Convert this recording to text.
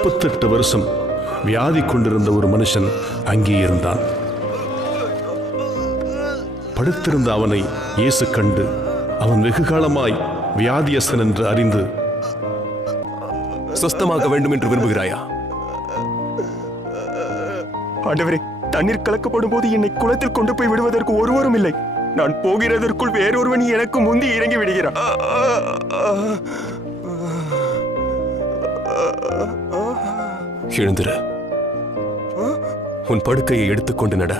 48 வருஷம் வியாதி கொண்டிருந்த ஒரு மனுஷன் அங்கே இருந்தான். படுத்திருந்த அவனை இயேசு கண்டு அவன் வெகு காலமாய் வியாதியஸ்தன் என்று அறிந்து, சொஸ்தமாக வேண்டும் என்று விரும்புகிறாயா? ஆண்டவரே, தண்ணீர் கலக்கப்படும் போது என்னை குளத்தில் கொண்டு போய் விடுவதற்கு ஒருவரும் இல்லை. நான் போகிறதற்குள் வேறொருவன் எனக்கு முந்தி இறங்கி விடுகிறான். எழுந்திரு, உன் படுக்கையை எடுத்துக்கொண்டு நட.